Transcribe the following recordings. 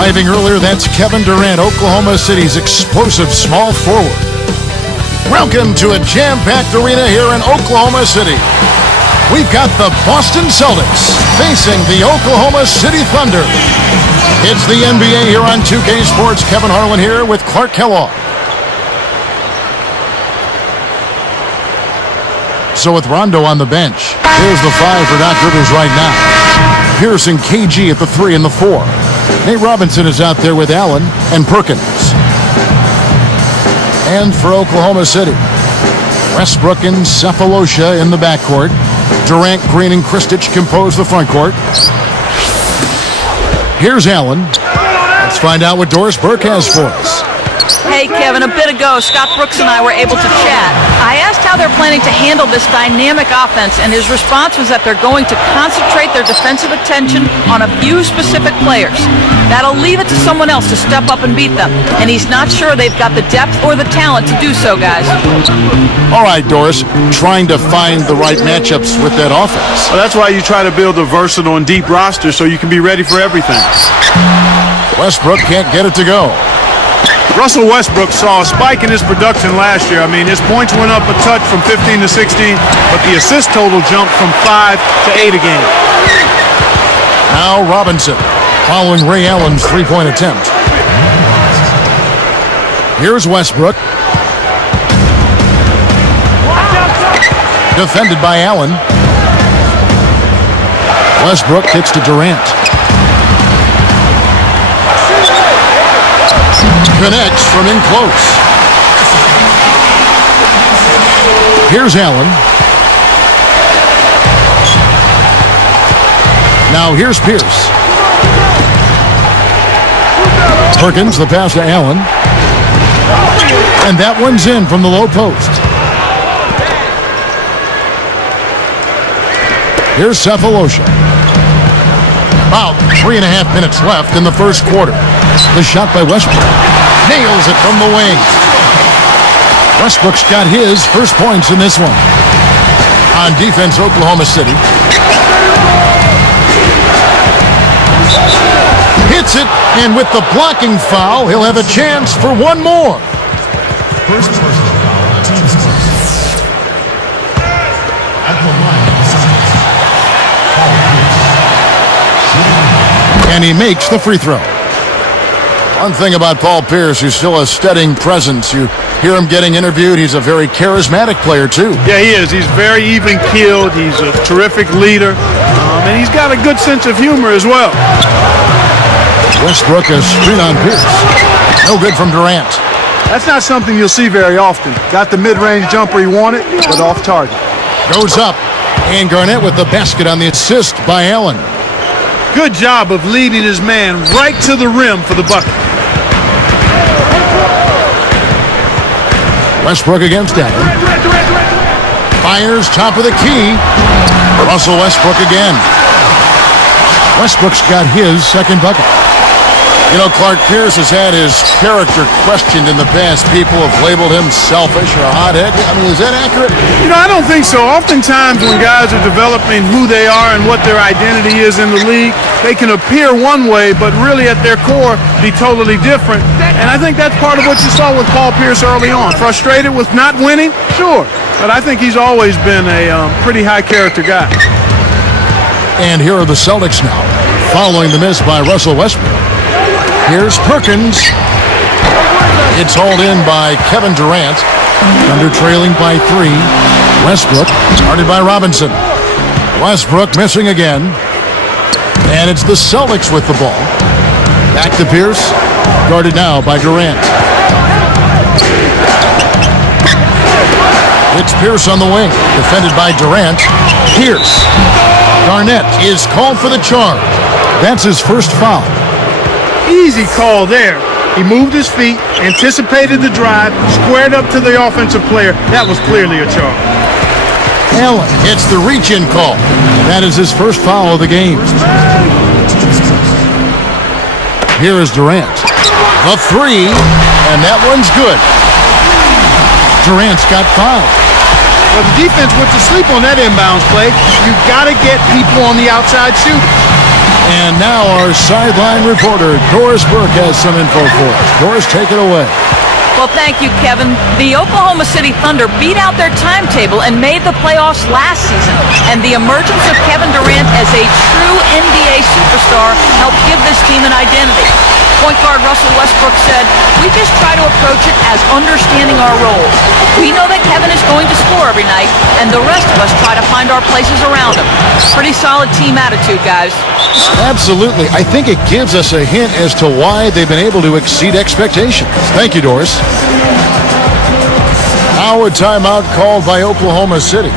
Arriving earlier, that's Kevin Durant, Oklahoma City's explosive small forward. Welcome to a jam-packed arena here in Oklahoma City. We've got the Boston Celtics facing the Oklahoma City Thunder. It's the NBA here on 2K Sports. Kevin Harlan here with Clark Kellogg. So with Rondo on the bench, here's the 5 for Doc Rivers right now. Pierce and KG at the 3 and the 4. Nate Robinson is out there with Allen and Perkins. And for Oklahoma City, Westbrook and Cephalosha in the backcourt. Durant, Green, and Kristich compose the front court. Here's Allen. Let's find out what Doris Burke has for us. Hey, Kevin, a bit ago, Scott Brooks and I were able to chat. I asked how they're planning to handle this dynamic offense, and his response was that they're going to concentrate their defensive attention on a few specific players. That'll leave it to someone else to step up and beat them, and he's not sure they've got the depth or the talent to do so, guys. All right, Doris, trying to find the right matchups with that offense. Well, that's why you try to build a versatile and deep roster so you can be ready for everything. Westbrook can't get it to go. Russell Westbrook saw a spike in his production last year. I mean, his points went up a touch from 15 to 16, but the assist total jumped from 5 to 8 a game. Now Robinson, following Ray Allen's three-point attempt. Here's Westbrook. Defended by Allen. Westbrook kicks to Durant. Connects from in close. Here's Allen. Now here's Pierce. Perkins, the pass to Allen. And that one's in from the low post. Here's Cephalosha. About 3.5 minutes left in the first quarter. The shot by Westbrook. Nails it from the wing. Westbrook's got his first points in this one. On defense, Oklahoma City. Hits it, and with the blocking foul, he'll have a chance for one more. First personal foul, team's first. At the line of the Celtics, And he makes the free throw. One thing about Paul Pierce, he's still a steadying presence. You hear him getting interviewed. He's a very charismatic player, too. Yeah, he is. He's very even-keeled. He's a terrific leader. And he's got a good sense of humor as well. Westbrook, a screen on Pierce. No good from Durant. That's not something you'll see very often. Got the mid-range jumper he wanted, but off target. Goes up. And Garnett with the basket on the assist by Allen. Good job of leading his man right to the rim for the bucket. Westbrook against Allen. Fires top of the key. Russell Westbrook again. Westbrook's got his second bucket. You know, Clark, Pierce has had his character questioned in the past. People have labeled him selfish or a hothead. I mean, is that accurate? You know, I don't think so. Oftentimes when guys are developing who they are and what their identity is in the league, they can appear one way, but really at their core be totally different. And I think that's part of what you saw with Paul Pierce early on. Frustrated with not winning? Sure. But I think he's always been a pretty high-character guy. And here are the Celtics now, following the miss by Russell Westbrook. Here's Perkins. It's hauled in by Kevin Durant. Thunder trailing by 3. Westbrook guarded by Robinson. Westbrook missing again. And it's the Celtics with the ball. Back to Pierce. Guarded now by Durant. It's Pierce on the wing. Defended by Durant. Pierce. Garnett is called for the charge. That's his first foul. Easy call there. He moved his feet, anticipated the drive, squared up to the offensive player. That was clearly a charge. Allen gets the reach-in call. That is his first foul of the game. Here is Durant. The 3, and that one's good. Durant's got 5. Well, the defense went to sleep on that inbounds play. You got to get people on the outside shooting. And now our sideline reporter, Doris Burke, has some info for us. Doris, take it away. Well, thank you, Kevin. The Oklahoma City Thunder beat out their timetable and made the playoffs last season. And the emergence of Kevin Durant as a true NBA superstar helped give this team an identity. Point guard Russell Westbrook said, "We just try to approach it as understanding our roles. We know that Kevin is going to score every night, and the rest of us try to find our places around him." Pretty solid team attitude, guys. Absolutely. I think it gives us a hint as to why they've been able to exceed expectations. Thank you, Doris. Now a timeout called by Oklahoma City.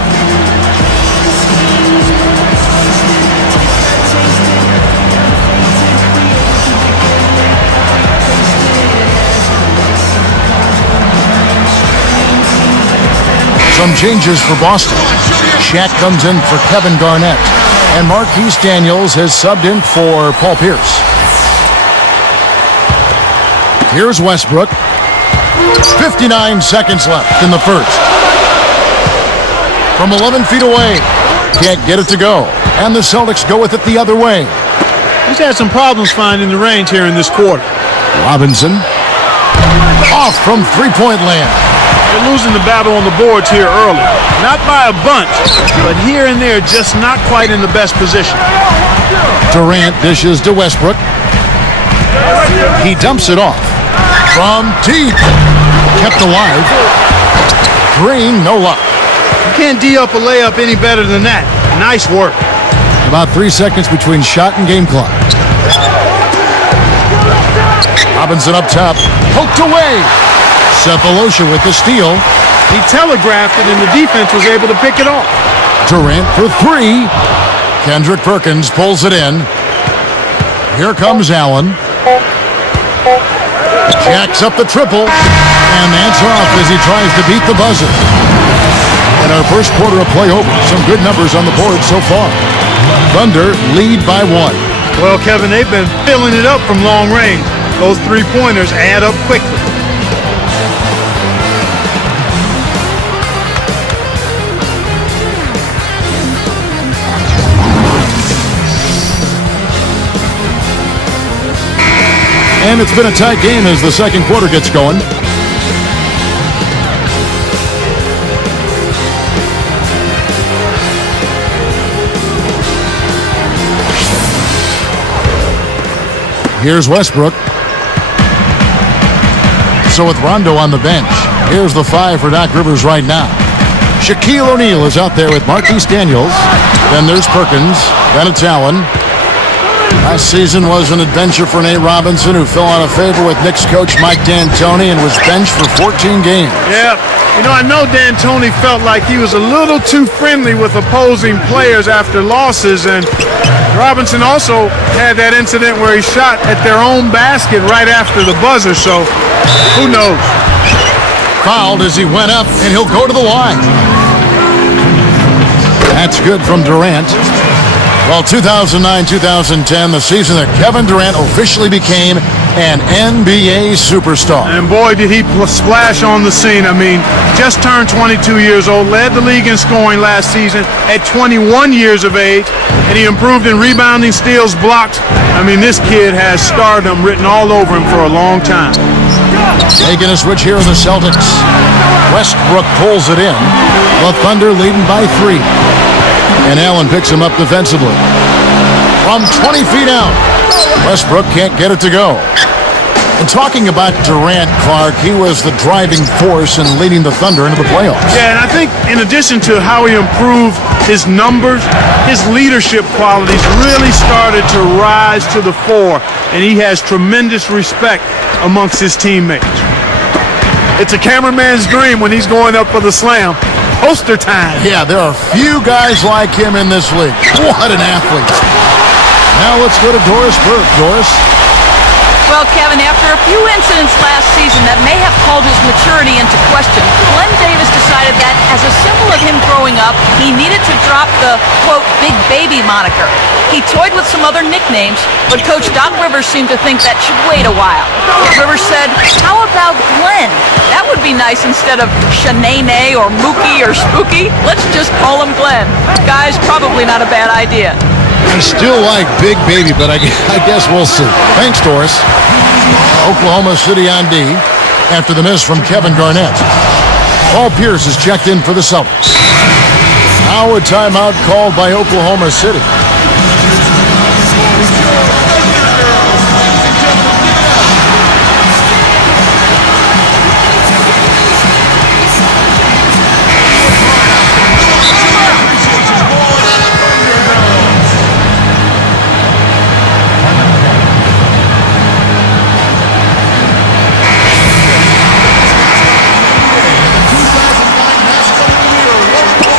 Some changes for Boston. Shaq comes in for Kevin Garnett. And Marquise Daniels has subbed in for Paul Pierce. Here's Westbrook. 59 seconds left in the first. From 11 feet away. Can't get it to go. And the Celtics go with it the other way. He's had some problems finding the range here in this quarter. Robinson. Off from three-point land. They're losing the battle on the boards here early. Not by a bunch, but here and there, just not quite in the best position. Durant dishes to Westbrook. He dumps it off. From deep. Kept alive. Green, no luck. You can't D up a layup any better than that. Nice work. About 3 seconds between shot and game clock. Robinson up top. Poked away. Cephalosha with the steal. He telegraphed it, and the defense was able to pick it off. Durant for three. Kendrick Perkins pulls it in. Here comes Allen. Jacks up the triple. And answer off as he tries to beat the buzzer. In our first quarter of play over, some good numbers on the board so far. Thunder lead by 1. Well, Kevin, they've been filling it up from long range. Those three-pointers add up quickly. And it's been a tight game as the second quarter gets going. Here's Westbrook. So with Rondo on the bench, here's the 5 for Doc Rivers right now. Shaquille O'Neal is out there with Marquise Daniels. Then there's Perkins. Then it's Allen. Last season was an adventure for Nate Robinson, who fell out of favor with Knicks coach Mike D'Antoni and was benched for 14 games. Yeah, you know, I know D'Antoni felt like he was a little too friendly with opposing players after losses, and Robinson also had that incident where he shot at their own basket right after the buzzer, so who knows? Fouled as he went up, and he'll go to the line. That's good from Durant. Well, 2009-2010, the season that Kevin Durant officially became an NBA superstar. And boy, did he splash on the scene. I mean, just turned 22 years old, led the league in scoring last season at 21 years of age, and he improved in rebounding, steals, blocks. I mean, this kid has stardom written all over him for a long time. Taking a switch here in the Celtics. Westbrook pulls it in. The Thunder leading by 3. And Allen picks him up defensively. From 20 feet out, Westbrook can't get it to go. And talking about Durant, Clark, he was the driving force in leading the Thunder into the playoffs. Yeah, and I think in addition to how he improved his numbers, his leadership qualities really started to rise to the fore, and he has tremendous respect amongst his teammates. It's a cameraman's dream when he's going up for the slam. Poster time. Yeah, there are few guys like him in this league. What an athlete. Now let's go to Doris Burke. Doris? Well, Kevin, after a few incidents last season that may have called his maturity into question, Glenn Davis decided that as a symbol of him growing up, he needed to drop the, quote, big baby moniker. He toyed with some other nicknames, but Coach Doc Rivers seemed to think that should wait a while. Rivers said, "How about Glenn? That would be nice instead of Shanae or Mookie or Spooky. Let's just call him Glenn." Guys, probably not a bad idea. I still like Big Baby, but I guess we'll see. Thanks, Doris. Oklahoma City on D after the miss from Kevin Garnett. Paul Pierce is checked in for the Celtics. Now a timeout called by Oklahoma City.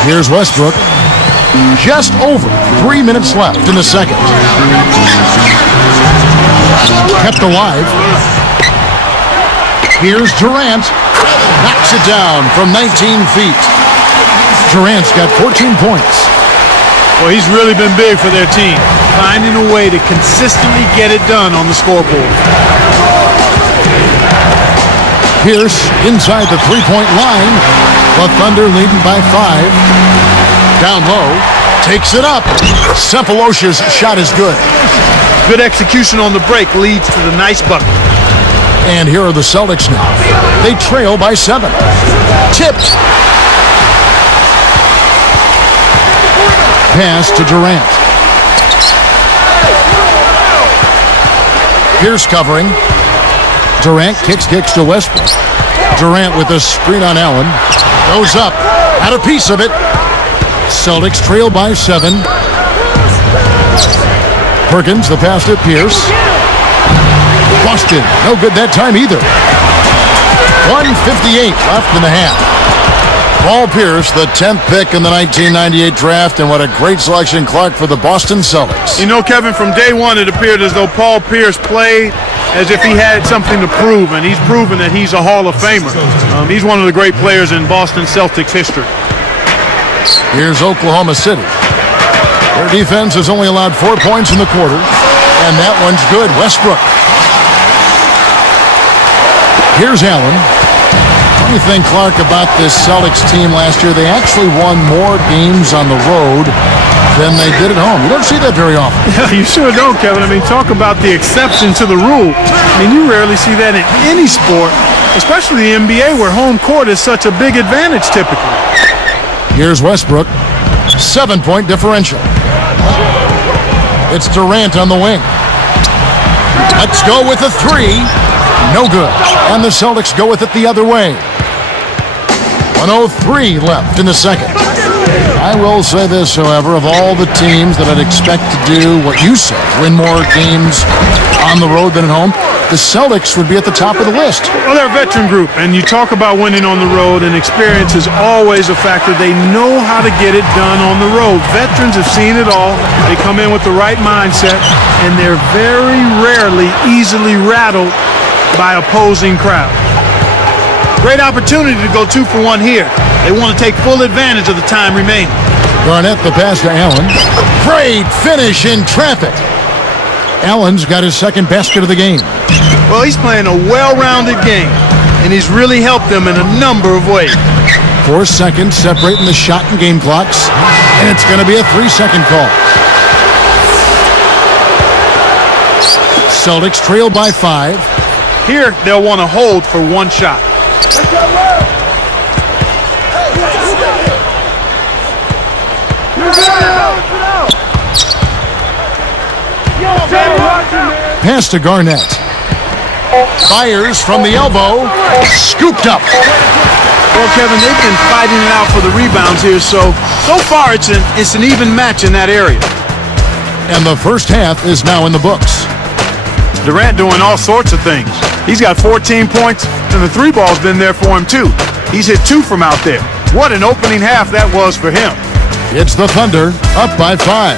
Here's Westbrook. Just over 3 minutes left in the second. Kept alive. Here's Durant. Knocks it down from 19 feet. Durant's got 14 points. Well, he's really been big for their team, finding a way to consistently get it done on the scoreboard. Pierce inside the three-point line. The Thunder leading by 5. Down low. Takes it up. Sempolosha's shot is good. Good execution on the break leads to the nice bucket. And here are the Celtics now. They trail by 7. Tipped. Pass to Durant. Pierce covering. Durant kicks to Westbrook. Durant with a screen on Allen. Goes up. Had a piece of it. Celtics trail by 7. Perkins, the pass to Pierce. Boston, no good that time either. 1:58 left in the half. Paul Pierce, the 10th pick in the 1998 draft, and what a great selection, Clark, for the Boston Celtics. You know, Kevin, from day one it appeared as though Paul Pierce played as if he had something to prove, and he's proven that he's a Hall of Famer. He's one of the great players in Boston Celtics history. Here's Oklahoma City. Their defense has only allowed 4 points in the quarter, and that one's good. Westbrook. Here's Allen. Funny thing, Clark, about this Celtics team last year, they actually won more games on the road than they did at home. You don't see that very often. Yeah, you sure don't, Kevin. I mean, talk about the exception to the rule. I mean, you rarely see that in any sport, especially the NBA, where home court is such a big advantage typically. Here's Westbrook. 7-point differential. It's Durant on the wing. Let's go with a 3. No good. And the Celtics go with it the other way. 1:03 left in the second. I will say this, however, of all the teams that I'd expect to do what you said, win more games on the road than at home, the Celtics would be at the top of the list. Well, they're a veteran group, and you talk about winning on the road, and experience is always a factor. They know how to get it done on the road. Veterans have seen it all. They come in with the right mindset, and they're very rarely easily rattled by opposing crowd. Great opportunity to go 2 for 1 here. They want to take full advantage of the time remaining. Garnett, the pass to Allen. Great finish in traffic. Allen's got his second basket of the game. Well, he's playing a well-rounded game, and he's really helped them in a number of ways. 4 seconds separating the shot and game clocks, and it's going to be a 3-second call. Celtics trail by 5. Here, they'll want to hold for 1 shot. Pass to Garnett. Fires from the elbow. Scooped up. Well, Kevin, they've been fighting it out for the rebounds here, so far it's an even match in that area. And the first half is now in the books. Durant doing all sorts of things. He's got 14 points, and the 3 ball's been there for him, too. He's hit 2 from out there. What an opening half that was for him. It's the Thunder, up by 5.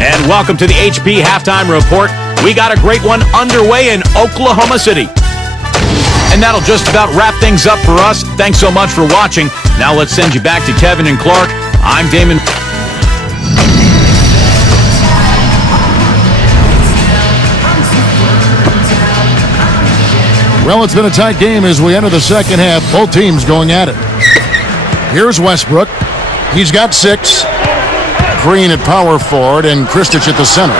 And welcome to the HP Halftime Report. We got a great one underway in Oklahoma City. And that'll just about wrap things up for us. Thanks so much for watching. Now let's send you back to Kevin and Clark. I'm Damon. Well, it's been a tight game as we enter the second half. Both teams going at it. Here's Westbrook. He's got 6. Green at power forward and Cystic at the center.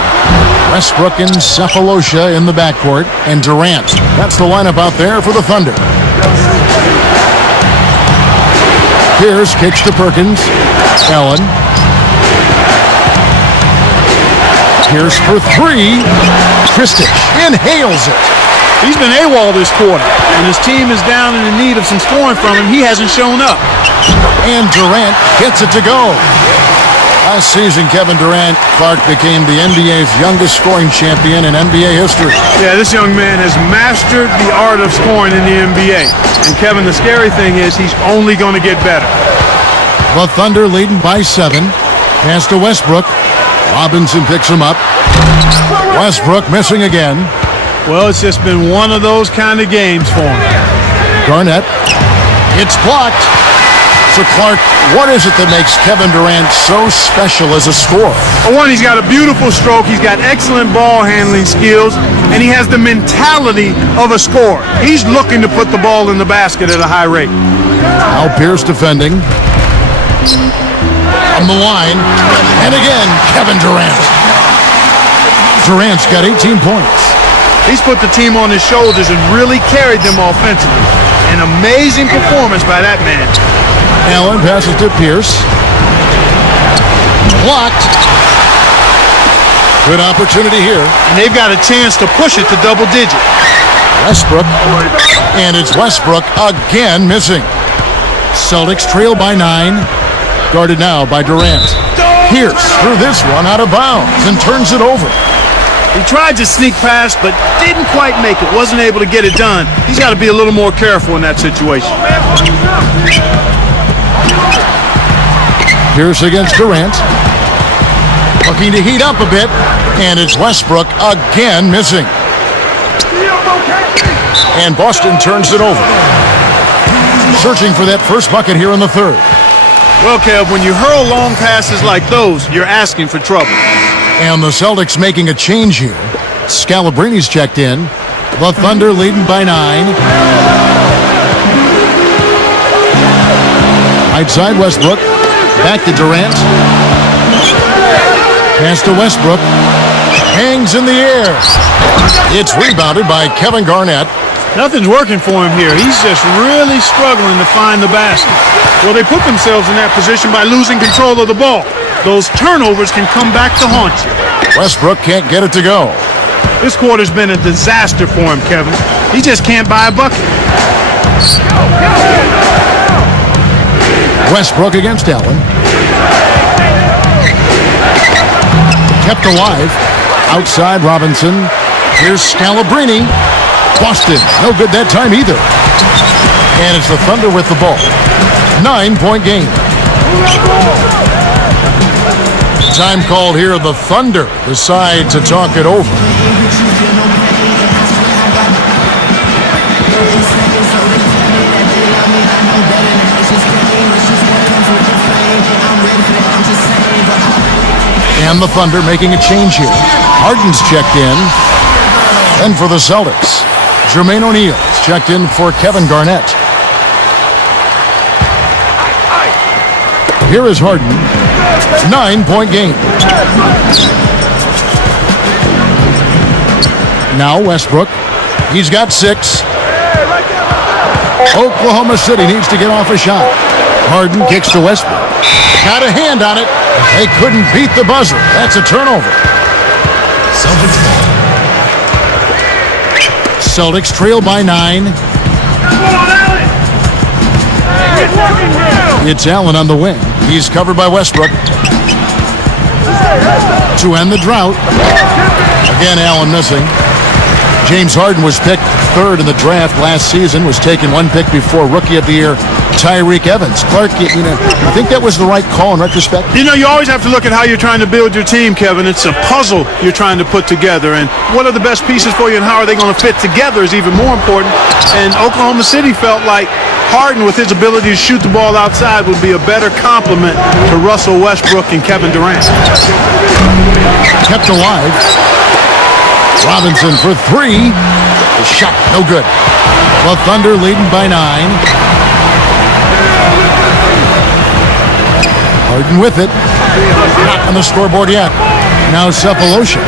Westbrook and Cephalosha in the backcourt, and Durant. That's the lineup out there for the Thunder. Pierce kicks to Perkins. Allen. Pierce for 3. Cystic inhales it. He's been AWOL this quarter, and his team is down in the need of some scoring from him. He hasn't shown up. And Durant gets it to go. Last season, Kevin Durant, Clark became the NBA's youngest scoring champion in NBA history. Yeah, this young man has mastered the art of scoring in the NBA. And Kevin, the scary thing is he's only going to get better. The Thunder leading by 7. Pass to Westbrook. Robinson picks him up. Westbrook missing again. Well, it's just been one of those kind of games for him. Garnett. It's blocked. So, Clark, what is it that makes Kevin Durant so special as a scorer? For one, he's got a beautiful stroke. He's got excellent ball handling skills, and he has the mentality of a scorer. He's looking to put the ball in the basket at a high rate. Now Pierce defending. On the line. And again, Kevin Durant. Durant's got 18 points. He's put the team on his shoulders and really carried them offensively. An amazing performance by that man. Allen passes to Pierce. Blocked. Good opportunity here. And they've got a chance to push it to double digit. Westbrook. And it's Westbrook again missing. Celtics trail by 9. Guarded now by Durant. Pierce threw this one out of bounds and turns it over. He tried to sneak past, but didn't quite make it. Wasn't able to get it done. He's got to be a little more careful in that situation. Pierce against Durant. Looking to heat up a bit. And it's Westbrook again missing. And Boston turns it over. Searching for that first bucket here in the third. Well, Kev, when you hurl long passes like those, you're asking for trouble. And the Celtics making a change here. Scalabrini's checked in. The Thunder leading by 9. Right side Westbrook. Back to Durant. Pass to Westbrook. Hangs in the air. It's rebounded by Kevin Garnett. Nothing's working for him here. He's just really struggling to find the basket. Well, they put themselves in that position by losing control of the ball. Those turnovers can come back to haunt you. Westbrook can't get it to go. This quarter's been a disaster for him, Kevin. He just can't buy a bucket. Westbrook against Allen. Kept alive. Outside Robinson. Here's Scalabrini. Boston, no good that time either. And it's the Thunder with the ball. 9-point game. Time called here. The Thunder decide to talk it over. And the Thunder making a change here. Harden's checked in. And for the Celtics, Jermaine O'Neal checked in for Kevin Garnett. Here is Harden. 9-point game. Now Westbrook. He's got 6. Oklahoma City needs to get off a shot. Harden kicks to Westbrook. Got a hand on it. They couldn't beat the buzzer. That's a turnover. Celtics trail by 9. It's Allen on the wing. He's covered by Westbrook. To end the drought. Again, Allen missing. James Harden was picked 3rd in the draft last season, was taken 1 pick before Rookie of the Year Tyreke Evans. Clark, I think that was the right call in retrospect. You always have to look at how you're trying to build your team, Kevin. It's a puzzle you're trying to put together, and what are the best pieces for you and how are they going to fit together is even more important. And Oklahoma City felt like Harden, with his ability to shoot the ball outside, would be a better complement to Russell Westbrook and Kevin Durant. Kept alive. Robinson for 3. The shot, no good. The Thunder leading by 9. Harden with it. Not on the scoreboard yet. Now Cephalosha.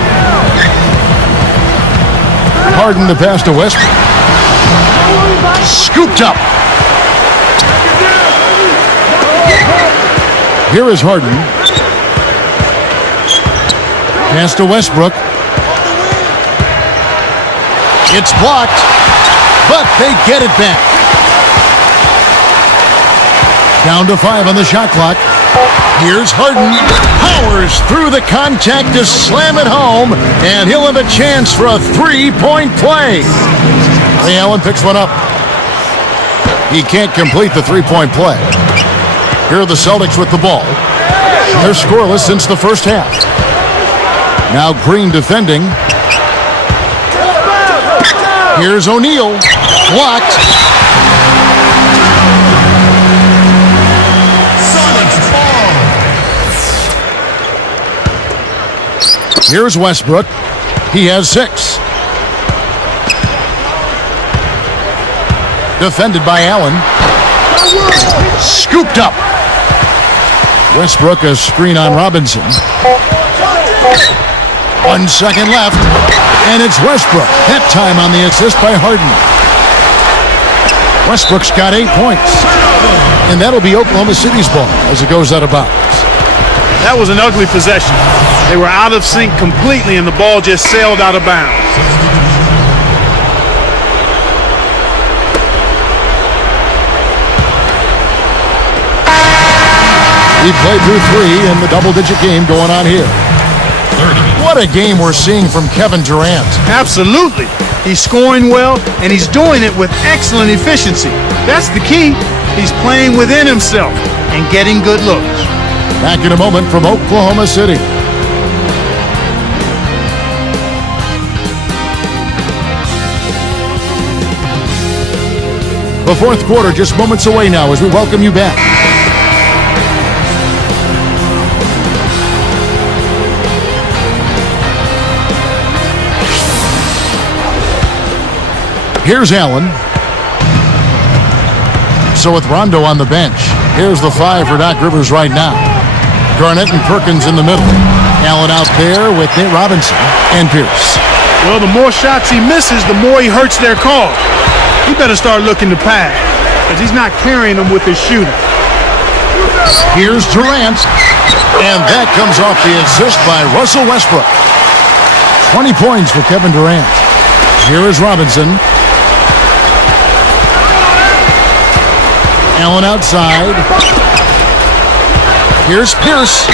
Harden the pass to Westbrook. Scooped up. Here is Harden. Pass to Westbrook. It's blocked, but they get it back. Down to 5 on the shot clock. Here's Harden. Powers through the contact to slam it home, and he'll have a chance for a three-point play. Ray Allen picks one up. He can't complete the three-point play. Here are the Celtics with the ball. They're scoreless since the first half. Now Green defending. Here's O'Neal. Blocked. Here's Westbrook. He has 6. Defended by Allen. Scooped up. Westbrook a screen on Robinson. 1 second left. And it's Westbrook. That time on the assist by Harden. Westbrook's got 8 points. And that'll be Oklahoma City's ball as it goes out of bounds. That was an ugly possession. They were out of sync completely, and the ball just sailed out of bounds. We played through 3 in the double-digit game going on here. 30. What a game we're seeing from Kevin Durant. Absolutely. He's scoring well, and he's doing it with excellent efficiency. That's the key. He's playing within himself and getting good looks. Back in a moment from Oklahoma City. The fourth quarter just moments away now as we welcome you back. Here's Allen. So with Rondo on the bench, here's the 5 for Doc Rivers right now. Garnett and Perkins in the middle. Allen out there with Nate Robinson and Pierce. Well, the more shots he misses, the more he hurts their cause. He better start looking to pass, because he's not carrying them with his shooting. Here's Durant, and that comes off the assist by Russell Westbrook. 20 points for Kevin Durant. Here is Robinson. Allen outside. Here's Pierce,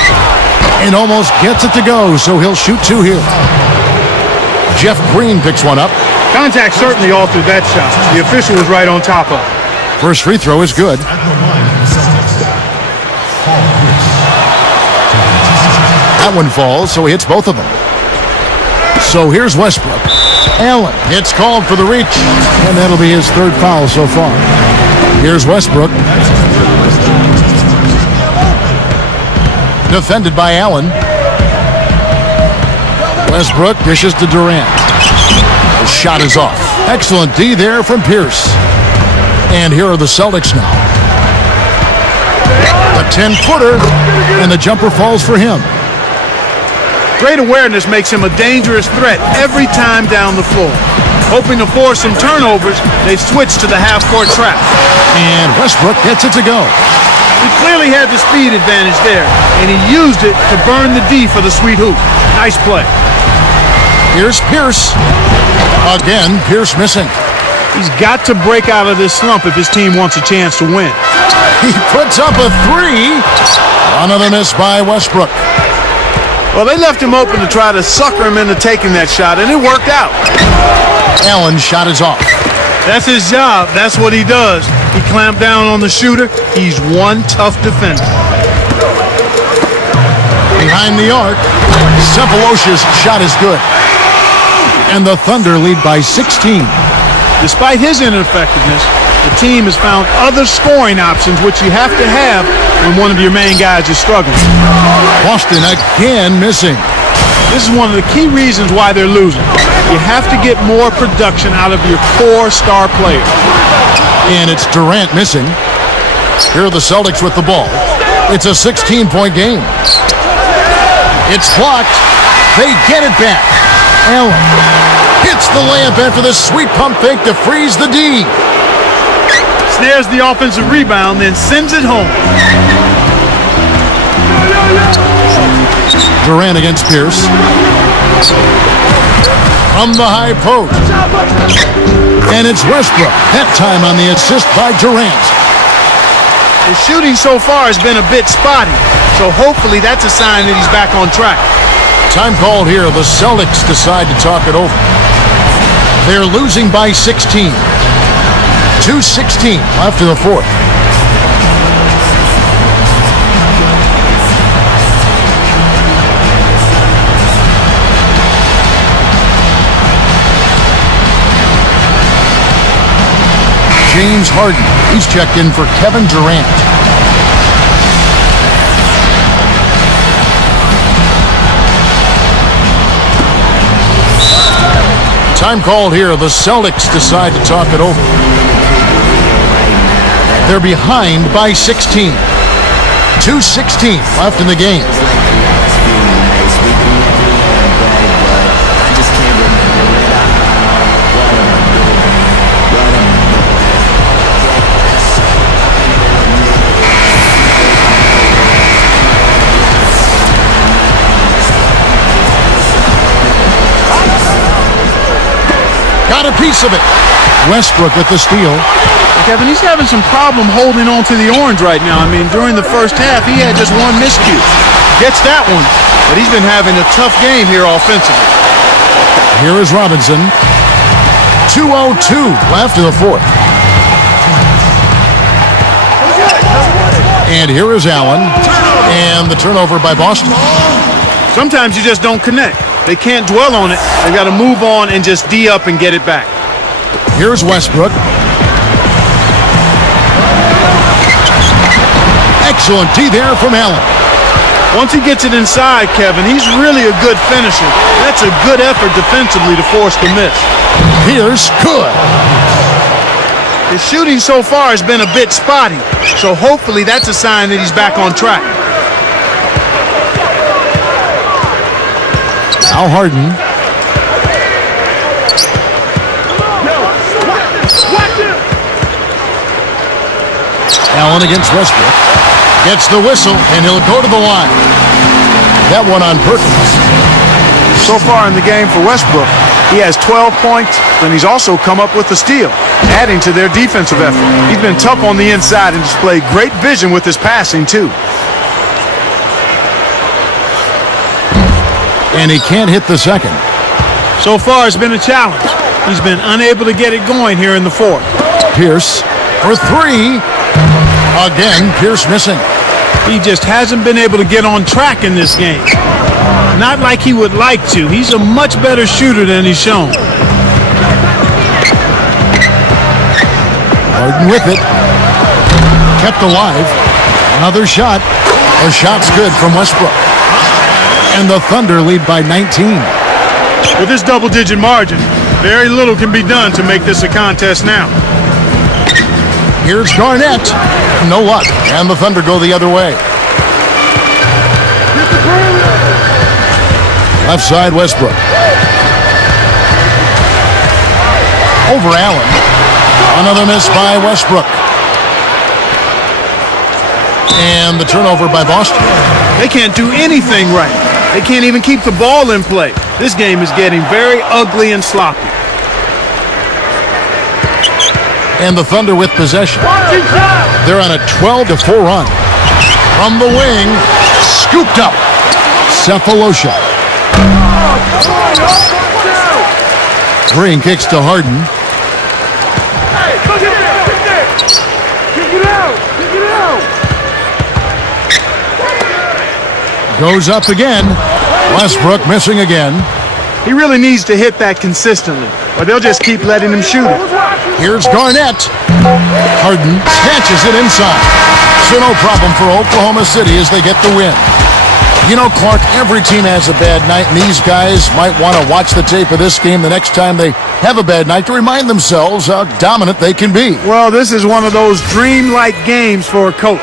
and almost gets it to go, so he'll shoot 2 here. Jeff Green picks one up. Contact certainly altered that shot. The official was right on top of it. First free throw is good. At the line for the Celtics, Paul Pierce. That one falls, so he hits both of them. So here's Westbrook. Allen, it's called for the reach, and that'll be his 3rd foul so far. Here's Westbrook. Defended by Allen. Westbrook dishes to Durant. The shot is off. Excellent D there from Pierce. And here are the Celtics now. A 10-footer, and the jumper falls for him. Great awareness makes him a dangerous threat every time down the floor. Hoping to force some turnovers, they've switched to the half-court trap. And Westbrook gets it to go. He clearly had the speed advantage there, and he used it to burn the D for the sweet hoop. Nice play. Here's Pierce. Again, Pierce missing. He's got to break out of this slump if his team wants a chance to win. He puts up a 3. Another miss by Westbrook. Well, they left him open to try to sucker him into taking that shot, and it worked out. Allen's shot is off. That's his job. That's what he does. He clamped down on the shooter. He's one tough defender. Behind the arc, Cephalosha's shot is good. And the Thunder lead by 16. Despite his ineffectiveness, the team has found other scoring options, which you have to have when one of your main guys is struggling. Boston again missing. This is one of the key reasons why they're losing. You have to get more production out of your core star players. And it's Durant missing. Here are the Celtics with the ball. It's a 16-point game. It's blocked. They get it back. Allen hits the layup after the sweet pump fake to freeze the D. Snares the offensive rebound, then sends it home. Durant against Pierce. From the high post. And it's Westbrook. That time on the assist by Durant. His shooting so far has been a bit spotty, so hopefully that's a sign that he's back on track. Time called here. The Celtics decide to talk it over. They're losing by 16. 2:16 left in the fourth. James Harden. He's checked in for Kevin Durant. Time called here. The Celtics decide to talk it over. They're behind by 16. 2:16 left in the game. Got a piece of it. Westbrook with the steal. Kevin, he's having some problem holding on to the orange right now. I mean, during the first half, he had just one miscue. Gets that one, but he's been having a tough game here offensively. Here is Robinson. 2:02 left in the fourth. And here is Allen. And the turnover by Boston. Sometimes you just don't connect. They can't dwell on it. They've got to move on and just D up and get it back. Here's Westbrook. Excellent D there from Allen. Once he gets it inside, Kevin, he's really a good finisher. That's a good effort defensively to force the miss. Pierce good. His shooting so far has been a bit spotty, so hopefully that's a sign that he's back on track. Now Harden. Allen against Westbrook. Gets the whistle, and he'll go to the line. That one on Perkins. So far in the game for Westbrook, he has 12 points, and he's also come up with a steal, adding to their defensive effort. He's been tough on the inside and displayed great vision with his passing, too. And he can't hit the second. So far, it's been a challenge. He's been unable to get it going here in the fourth. Pierce for three. Again, Pierce missing. He just hasn't been able to get on track in this game. Not like he would like to. He's a much better shooter than he's shown. Harden with it. Kept alive. Another shot. A shot's good from Westbrook. And the Thunder lead by 19. With this double-digit margin, very little can be done to make this a contest now. Here's Garnett. No luck. And the Thunder go the other way. Left side, Westbrook. Over Allen. Another miss by Westbrook. And the turnover by Boston. They can't do anything right. They can't even keep the ball in play. This game is getting very ugly and sloppy. And the Thunder with possession. They're on a 12-4 run. From the wing, scooped up. Cephalosha. Green kicks to Harden. Goes up again. Westbrook missing again. He really needs to hit that consistently, or they'll just keep letting him shoot it. Here's Garnett. Harden snatches it inside. So no problem for Oklahoma City as they get the win. You know, Clark, every team has a bad night, and these guys might want to watch the tape of this game the next time they have a bad night to remind themselves how dominant they can be. Well, this is one of those dreamlike games for a coach.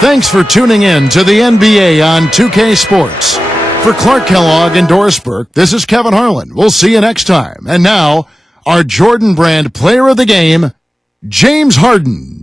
Thanks for tuning in to the NBA on 2K Sports. For Clark Kellogg and Doris Burke, this is Kevin Harlan. We'll see you next time. And now, our Jordan Brand Player of the Game, James Harden.